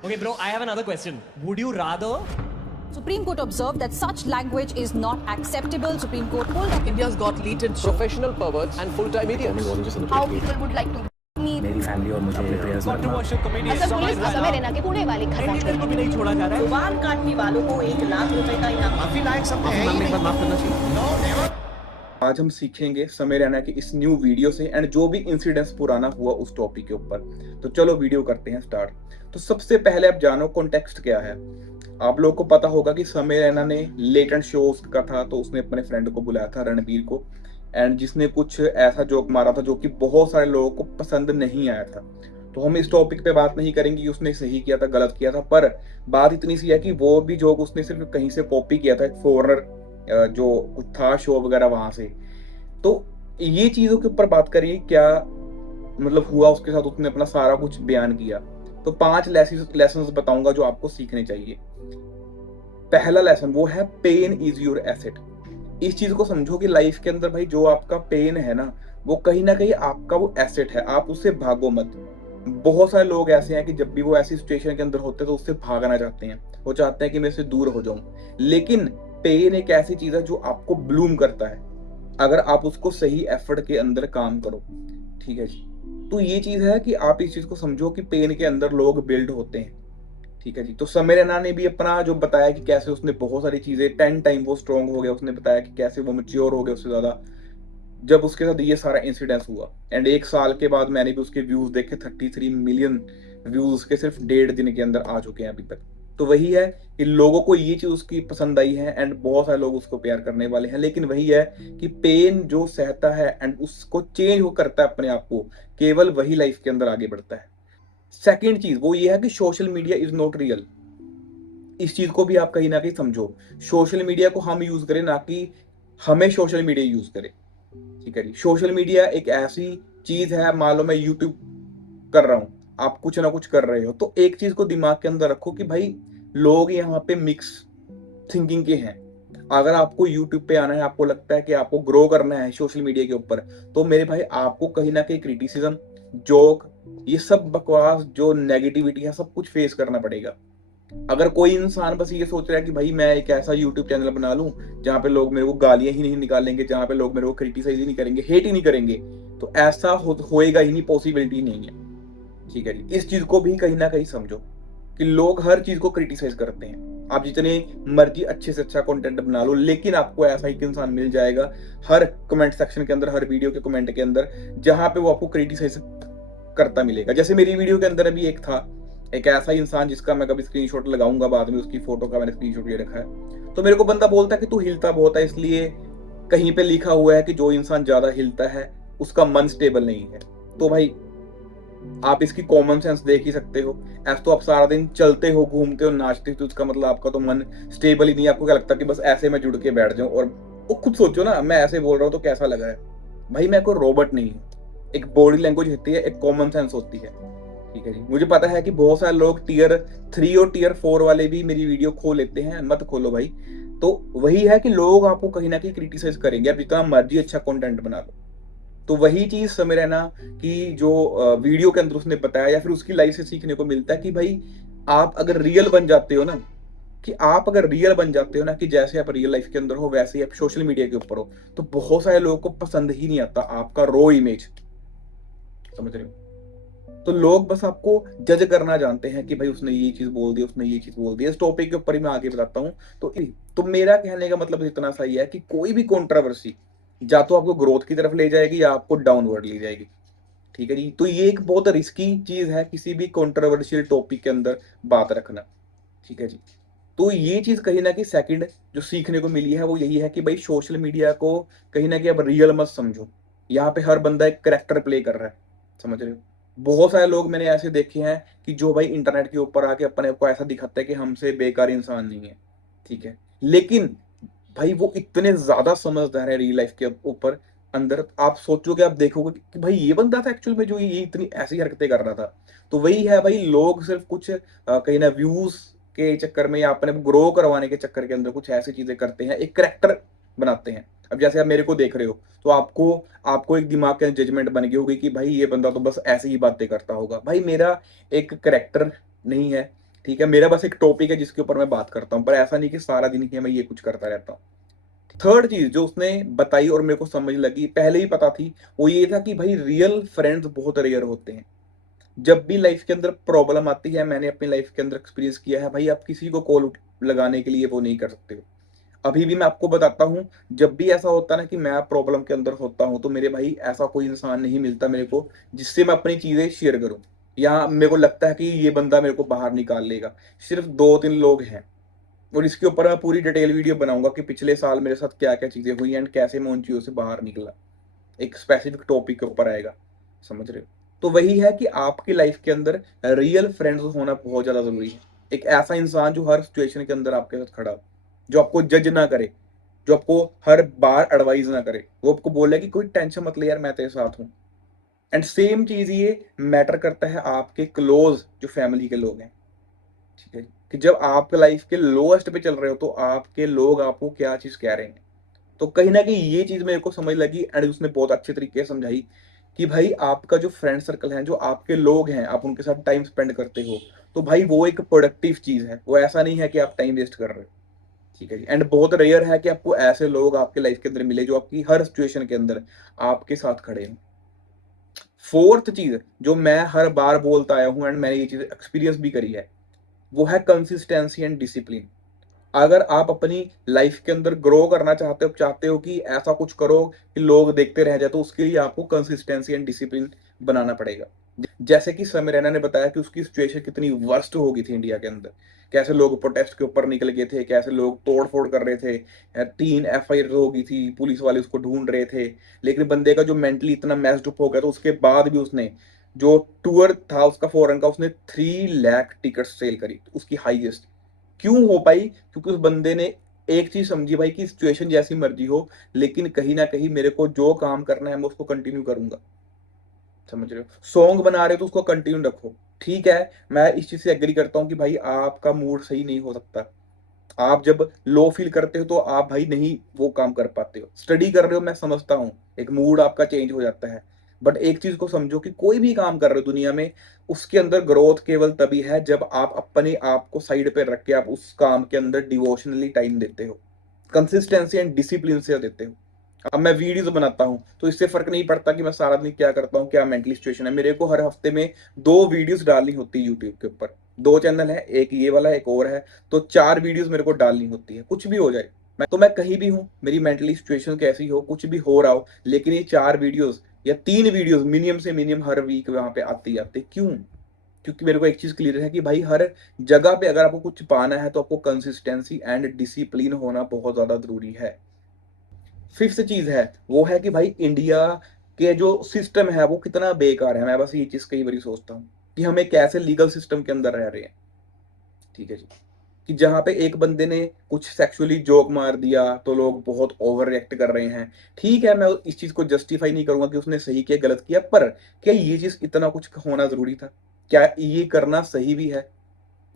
Okay, bro, I have another question. Would you rather Supreme Court observed that such language is not acceptable. Supreme Court pulled up India's got latent professional perverts and full-time idiots. how people would like to meet. मेरी family और मुझे prayers controversial comedian Assam police Assam रहना के पुणे वाले घर पहुंच को भी नहीं छोड़ा जा रहा है? जुबान काटने वालों को 1 लाख रुपए का इनाम। माफी लायक शब्द है ही नहीं। आज हम सीखेंगे समय रैना की इस न्यू वीडियो से एंड जो भी इंसिडेंट्स पुराना हुआ उस टॉपिक के ऊपर। तो चलो वीडियो करते हैं स्टार्ट। तो सबसे पहले आप जानो कॉन्टेक्स्ट क्या है। आप लोगों को पता होगा कि समय रैना ने लेटेंट शोज का था, तो उसने अपने फ्रेंड को बुलाया था रणबीर को, एंड जिसने कुछ ऐसा जोक मारा था जो कि बहुत सारे लोगों को पसंद नहीं आया था। तो हम इस टॉपिक पे बात नहीं करेंगे कि उसने सही किया था गलत किया था, पर बात इतनी सी है कि वो भी जोक उसने सिर्फ कहीं से कॉपी किया था, एक फॉरेनर जो कुछ था शो वगैरह वहां से। तो ये चीजों के ऊपर बात करिए, क्या मतलब हुआ उसके साथ, उसने अपना सारा कुछ बयान किया। तो 5 लेसन्स बताऊंगा जो आपको सीखने चाहिए। पहला लेसन वो है पेन इज योर एसेट। इस चीज को समझो कि लाइफ के अंदर भाई जो आपका पेन है ना कहीं आपका वो एसेट है, आप उससे भागो मत। बहुत सारे लोग ऐसे हैं कि जब भी वो ऐसी सिचुएशन के अंदर होते हैं तो उससे भागना चाहते हैं, वो चाहते हैं कि मैं इससे दूर हो जाऊं। लेकिन पेन एक ऐसी चीज है जो आपको ब्लूम करता है अगर आप उसको सही एफर्ट के अंदर काम करो। ठीक है जी। तो ये चीज है कि आप इस चीज को समझो कि पेन के अंदर लोग बिल्ड होते हैं। ठीक है जी। तो समय रैना ने भी अपना जो बताया कि कैसे उसने बहुत सारी चीजें 10 टाइम वो स्ट्रॉन्ग हो गया, उसने बताया कि कैसे वो मैच्योर हो गया उससे ज्यादा जब उसके साथ ये सारा इंसिडेंस हुआ। एंड 1 साल के बाद मैंने भी उसके व्यूज देखे, 33 मिलियन व्यूज उसके सिर्फ 1.5 दिन के अंदर आ चुके हैं अभी तक। तो वही है कि लोगों को ये चीज उसकी पसंद आई है एंड बहुत सारे लोग उसको प्यार करने वाले हैं। लेकिन वही है कि पेन जो सहता है एंड उसको चेंज वो करता है अपने आप को, केवल वही लाइफ के अंदर आगे बढ़ता है। सेकेंड चीज वो ये है कि social media is not real. इस चीज को भी आप कहीं ना कहीं समझो। सोशल मीडिया को हम यूज करें, ना कि हमें सोशल मीडिया यूज करे। ठीक है जी। सोशल मीडिया एक ऐसी चीज है, मान लो मैं यूट्यूब कर रहा हूं, आप कुछ ना कुछ कर रहे हो, तो एक चीज को दिमाग के अंदर रखो कि भाई लोग यहाँ पे मिक्स थिंकिंग के हैं। अगर आपको यूट्यूब पे आना है, आपको लगता है कि आपको ग्रो करना है सोशल मीडिया के ऊपर, तो मेरे भाई आपको कहीं ना कहीं क्रिटिसिज्म, जोक, ये सब बकवास जो नेगेटिविटी है सब कुछ फेस करना पड़ेगा। अगर कोई इंसान बस ये सोच रहा है कि भाई मैं एक ऐसा यूट्यूब चैनल बना लूं जहां पे लोग मेरे को गालियां ही नहीं निकालेंगे, जहां पे लोग मेरे को क्रिटिसाइज ही नहीं करेंगे, हेट ही नहीं करेंगे, तो ऐसा होएगा ही नहीं, पॉसिबिलिटी नहीं है। ठीक है जी। इस चीज को भी कहीं ना कहीं समझो कि लोग हर चीज को क्रिटिसाइज करते हैं। आप जितने मर्जी अच्छे से अच्छा कंटेंट बना लो, लेकिन आपको ऐसा एक इंसान मिल जाएगा हर कमेंट सेक्शन के अंदर, हर वीडियो के कमेंट के अंदर, जहां पे वो आपको क्रिटिसाइज करता मिलेगा। जैसे मेरी वीडियो के अंदर अभी एक था, एक ऐसा इंसान जिसका मैं कभी स्क्रीनशॉट लगाऊंगा बाद में, उसकी फोटो का मैंने स्क्रीनशॉट ले रखा है। तो मेरे को बंदा बोलता है कि तू हिलता बहुत है, इसलिए कहीं पे लिखा हुआ है कि जो इंसान ज्यादा हिलता है उसका मन स्टेबल नहीं है। तो भाई आप इसकी कॉमन सेंस देख ही सकते हो। ऐसा तो आप सारा दिन चलते हो, घूमते हो, नाचते हो, तो उसका मतलब आपका तो मन स्टेबल ही नहीं है। आपको क्या लगता है कि बस ऐसे मैं जुड़ के बैठ जाऊं? और वो खुद सोचो ना, मैं ऐसे बोल रहा हूँ तो कैसा लग रहा है। भाई मैं कोई रोबोट नहीं हूँ। एक बॉडी लैंग्वेज होती है, एक कॉमन सेंस होती है। ठीक है जी। मुझे पता है कि बहुत सारे लोग टियर 3 और टियर 4 वाले भी मेरी वीडियो खो लेते हैं, मत खोलो भाई। तो वही है कि लोग आपको कहीं ना कहीं क्रिटिसाइज करेंगे, आप जितना मर्जी अच्छा कंटेंट बना लो। तो वही चीज समय रैना की जो वीडियो के अंदर उसने बताया, या फिर उसकी लाइफ से सीखने को मिलता है कि भाई आप अगर रियल बन जाते हो ना, कि जैसे आप रियल लाइफ के अंदर हो वैसे ही आप सोशल मीडिया के ऊपर हो, तो बहुत सारे लोगों को पसंद ही नहीं आता आपका रॉ इमेज। समझ रहे हो? तो लोग बस आपको जज करना जानते हैं कि भाई उसने ये चीज बोल दी, उसने ये चीज बोल दी। इस टॉपिक के ऊपर ही मैं आगे बताता हूँ। तो मेरा कहने का मतलब इतना सा ही है कि कोई भी कंट्रोवर्सी या तो आपको ग्रोथ की तरफ ले जाएगी या आपको डाउनवर्ड ले जाएगी। ठीक है जी। तो ये एक बहुत रिस्की चीज है किसी भी कंट्रोवर्शियल टॉपिक के अंदर बात रखना। ठीक है जी। तो ये चीज कहीं ना कहीं सेकंड जो सीखने को मिली है वो यही है कि भाई सोशल मीडिया को कहीं ना कहीं अब रियल मत समझो। यहाँ पे हर बंदा एक करेक्टर प्ले कर रहा है। समझ रहे हो? बहुत सारे लोग मैंने ऐसे देखे हैं कि जो भाई इंटरनेट के ऊपर आके अपने आप को ऐसा दिखाता है कि हमसे बेकार इंसान नहीं है। ठीक है। लेकिन भाई वो इतने ज्यादा समझदार है रियल लाइफ के ऊपर अंदर, आप सोचोगे, आप देखोगे कि भाई ये बंदा था एक्चुअल में जो ये इतनी ऐसी हरकतें कर रहा था। तो वही है भाई, लोग सिर्फ कुछ कहीं ना व्यूज के चक्कर में या अपने ग्रो करवाने के चक्कर के अंदर कुछ ऐसी चीजें करते हैं, एक करेक्टर बनाते हैं। अब जैसे आप मेरे को देख रहे हो तो आपको आपको एक दिमाग के जजमेंट बन गई होगी कि भाई ये बंदा तो बस ऐसी ही बातें करता होगा। भाई मेरा एक करेक्टर नहीं है, ठीक है, मेरा बस एक टॉपिक है जिसके ऊपर मैं बात करता हूँ, पर ऐसा नहीं कि सारा दिन ही मैं ये कुछ करता रहता हूँ। थर्ड चीज जो उसने बताई और मेरे को समझ लगी, पहले ही पता थी, वो ये था कि भाई रियल फ्रेंड्स बहुत रेयर होते हैं। जब भी लाइफ के अंदर प्रॉब्लम आती है, मैंने अपनी लाइफ के अंदर एक्सपीरियंस किया है भाई, आप किसी को कॉल लगाने के लिए वो नहीं कर सकते हो। अभी भी मैं आपको बताता हूँ, जब भी ऐसा होता है ना कि मैं प्रॉब्लम के अंदर होता हूँ, तो मेरे भाई ऐसा कोई इंसान नहीं मिलता मेरे को जिससे मैं अपनी चीजें शेयर करूँ, या मेरे को लगता है कि ये बंदा मेरे को बाहर निकाल लेगा। सिर्फ 2-3 लोग हैं, और इसके ऊपर मैं पूरी डिटेल वीडियो बनाऊंगा कि पिछले साल मेरे साथ क्या क्या चीजें हुई एंड कैसे मैं उन चीजों से बाहर निकला। एक स्पेसिफिक टॉपिक के ऊपर आएगा, समझ रहे हो? तो वही है कि आपकी लाइफ के अंदर रियल फ्रेंड्स होना बहुत ज्यादा जरूरी है। एक ऐसा इंसान जो हर सिचुएशन के अंदर आपके साथ खड़ा हो, जो आपको जज ना करे, जो आपको हर बार एडवाइस ना करे, वो आपको बोले कि कोई टेंशन मत ले यार, मैं तेरे साथ हूँ। एंड सेम चीज ये मैटर करता है आपके क्लोज जो फैमिली के लोग हैं, ठीक है, कि जब आप लाइफ के लोएस्ट पे चल रहे हो तो आपके लोग आपको क्या चीज कह रहे हैं। तो कहीं ना कहीं ये चीज मेरे को समझ लगी एंड उसने बहुत अच्छे तरीके से समझाई कि भाई आपका जो फ्रेंड सर्कल है, जो आपके लोग हैं, आप उनके साथ टाइम स्पेंड करते हो, तो भाई वो एक प्रोडक्टिव चीज है, वो ऐसा नहीं है कि आप टाइम वेस्ट कर रहे हो, ठीक है जी। एंड बहुत रेयर है कि आपको ऐसे लोग आपके लाइफ के अंदर मिले जो आपकी हर सिचुएशन के अंदर आपके साथ खड़े हैं। फोर्थ चीज जो मैं हर बार बोलता आया हूं एंड मैंने ये चीज एक्सपीरियंस भी करी है, वो है कंसिस्टेंसी एंड डिसिप्लिन। अगर आप अपनी लाइफ के अंदर ग्रो करना चाहते हो कि ऐसा कुछ करो कि लोग देखते रह जाए, तो उसके लिए आपको कंसिस्टेंसी एंड डिसिप्लिन बनाना पड़ेगा। जैसे कि समीर रैना ने बताया कि उसकी सिचुएशन कितनी वर्स्ट हो गई थी इंडिया के अंदर, कैसे लोग प्रोटेस्ट के ऊपर निकल गए थे, कैसे लोग तोड़ फोड़ कर रहे थे, 3 FIR हो गई थी, पुलिस वाले उसको ढूंढ रहे थे, लेकिन बंदे का जो मेंटली इतना मैस्ड अप हो गया, तो उसके बाद भी उसने जो टूर था उसका फॉरेन का, उसने 3 लाख टिकट सेल करी, उसकी हाईएस्ट। क्यों हो पाई? क्योंकि उस बंदे ने एक चीज समझी भाई कि सिचुएशन जैसी मर्जी हो, लेकिन कहीं ना कहीं मेरे को जो काम करना है मैं उसको कंटिन्यू करूंगा, समझ रहे हो? सॉन्ग बना रहे हो तो उसको कंटिन्यू रखो, ठीक है। मैं इस चीज से एग्री करता हूँ कि भाई आपका मूड सही नहीं हो सकता, आप जब लो फील करते हो तो आप भाई नहीं वो काम कर पाते हो। स्टडी कर रहे हो, मैं समझता हूँ एक मूड आपका चेंज हो जाता है, बट एक चीज को समझो कि कोई भी काम कर रहे हो दुनिया में, उसके अंदर ग्रोथ केवल तभी है जब आप अपने आप को साइड पे रख के आप उस काम के अंदर डिवोशनली टाइम देते हो, कंसिस्टेंसी एंड डिसिप्लिन से देते हो। अब मैं वीडियोस बनाता हूँ तो इससे फर्क नहीं पड़ता कि मैं सारा दिन क्या करता हूँ, क्या मेंटली सिचुएशन है, मेरे को हर हफ्ते में 2 वीडियोस डालनी होती है यूट्यूब के ऊपर। 2 चैनल है, एक ये वाला एक और है, तो 4 वीडियोस मेरे को डालनी होती है, कुछ भी हो जाए। मैं कहीं भी हूँ, मेरी मेंटली सिचुएशन कैसी हो, कुछ भी हो रहा हो, लेकिन ये 4 वीडियोस या 3 वीडियोस मिनिमम से मिनिमम हर वीक वहां पे आती आती। क्यों? क्योंकि मेरे को एक चीज क्लियर है कि भाई हर जगह पे अगर आपको कुछ पाना है तो आपको कंसिस्टेंसी एंड डिसिप्लिन होना बहुत ज्यादा जरूरी है। फिफ्थ चीज है वो है कि भाई इंडिया के जो सिस्टम है वो कितना बेकार है। मैं बस ये चीज कई बार सोचता हूँ कि हम एक ऐसे लीगल सिस्टम के अंदर रह रहे हैं, ठीक है जी, कि जहां पे एक बंदे ने कुछ सेक्सुअली जोक मार दिया तो लोग बहुत ओवर रिएक्ट कर रहे हैं। ठीक है, मैं इस चीज को जस्टिफाई नहीं करूंगा कि उसने सही किया गलत किया, पर क्या ये चीज इतना कुछ होना जरूरी था? क्या ये करना सही भी है?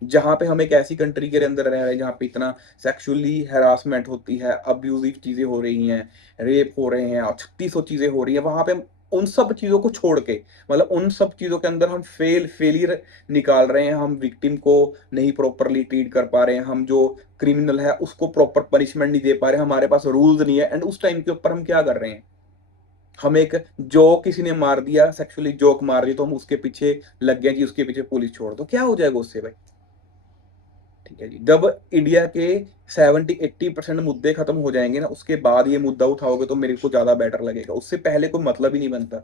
जहां पे हम एक ऐसी कंट्री के अंदर रह रहे हैं जहां पे इतना सेक्सुअली हैरासमेंट होती है, अब्यूजिव चीजें हो रही हैं, रेप हो रहे हैं, 3600 चीजें हो रही हैं, वहां पे हम उन सब चीजों को छोड़ के, मतलब उन सब चीजों के अंदर हम फेलियर निकाल रहे हैं, हम विक्टिम को नहीं प्रॉपरली ट्रीट कर पा रहे हैं, हम जो क्रिमिनल है उसको प्रॉपर पनिशमेंट नहीं दे पा रहे हैं, हमारे पास रूल्स नहीं है। एंड उस टाइम के ऊपर हम क्या कर रहे हैं, हम एक जो किसी ने मार दिया, सेक्सुअली जोक मार दी, तो हम उसके पीछे लग गए जी, उसके पीछे पुलिस छोड़ दो, क्या हो जाएगा उससे भाई? ठीक है जी, जब इंडिया के 70-80% मुद्दे खत्म हो जाएंगे ना, उसके बाद ये मुद्दा उठाओगे तो मेरे को ज्यादा बेटर लगेगा, उससे पहले कोई मतलब ही नहीं बनता,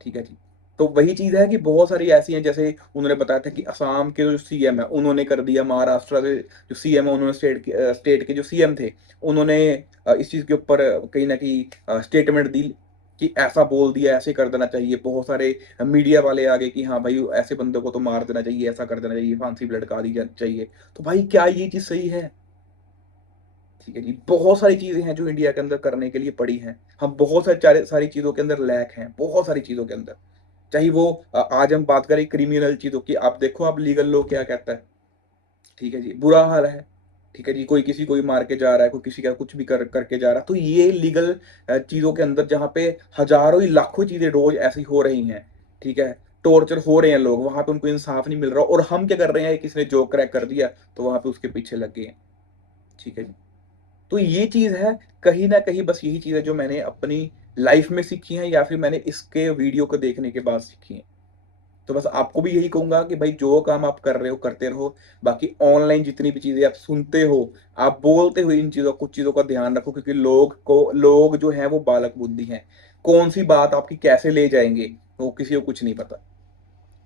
ठीक है जी। तो वही चीज है कि बहुत सारी ऐसी हैं, जैसे उन्होंने बताया था कि असम के जो CM है उन्होंने कर दिया, महाराष्ट्र के जो CM है उन्होंने स्टेट के जो CM थे उन्होंने इस चीज के ऊपर कहीं ना कहीं स्टेटमेंट दी कि ऐसा बोल दिया, ऐसे कर देना चाहिए। बहुत सारे मीडिया वाले आ गए कि हाँ भाई ऐसे बंदों को तो मार देना चाहिए, ऐसा कर देना चाहिए, फांसी भी लटका दी चाहिए। तो भाई क्या ये चीज सही है? ठीक है जी, बहुत सारी चीजें हैं जो इंडिया के अंदर करने के लिए पड़ी हैं, हम बहुत सारी चीजों के अंदर लैक हैं, बहुत सारी चीजों के अंदर। चाहे वो आज हम बात करें क्रिमिनल चीजों की, आप देखो आप लीगल लॉ क्या कहता है, ठीक है जी, बुरा हाल है, ठीक है जी, कोई किसी को भी मार के जा रहा है, कोई किसी का कुछ भी करके जा रहा है, तो ये लीगल चीजों के अंदर जहाँ पे हजारों ही लाखों चीजें रोज ऐसी हो रही हैं, ठीक है, टॉर्चर हो रहे हैं लोग, वहां पे उनको इंसाफ नहीं मिल रहा, और हम क्या कर रहे हैं, किसी ने जॉब क्रैक कर दिया तो वहां पे उसके पीछे लग गए हैं। ठीक है जी। तो ये चीज है, कहीं ना कहीं बस यही चीज है जो मैंने अपनी लाइफ में सीखी है, या फिर मैंने इसके वीडियो को देखने के बाद सीखी है। तो बस आपको भी यही कहूंगा कि भाई जो काम आप कर रहे हो करते रहो, बाकी ऑनलाइन जितनी भी चीजें आप सुनते हो, आप बोलते हो, इन चीजों कुछ चीजों का ध्यान रखो, क्योंकि लोग जो हैं वो बालक बुद्धि हैं, कौन सी बात आपकी कैसे ले जाएंगे वो किसी को कुछ नहीं पता।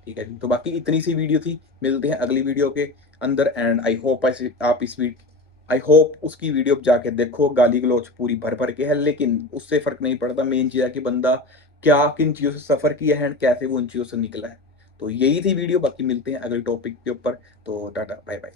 ठीक है जी। तो बाकी इतनी सी वीडियो थी, मिलते हैं अगली वीडियो के अंदर, and I hope I hope उसकी वीडियो जाके देखो। गाली गलौज पूरी भर भर के है, लेकिन उससे फर्क नहीं पड़ता, मेन चीज है कि बंदा क्या किन चीजों से सफर किया है एंड कैसे वो उन चीजों से निकला है। तो यही थी वीडियो, बाकी मिलते हैं अगले टॉपिक के ऊपर। तो टाटा बाय बाय।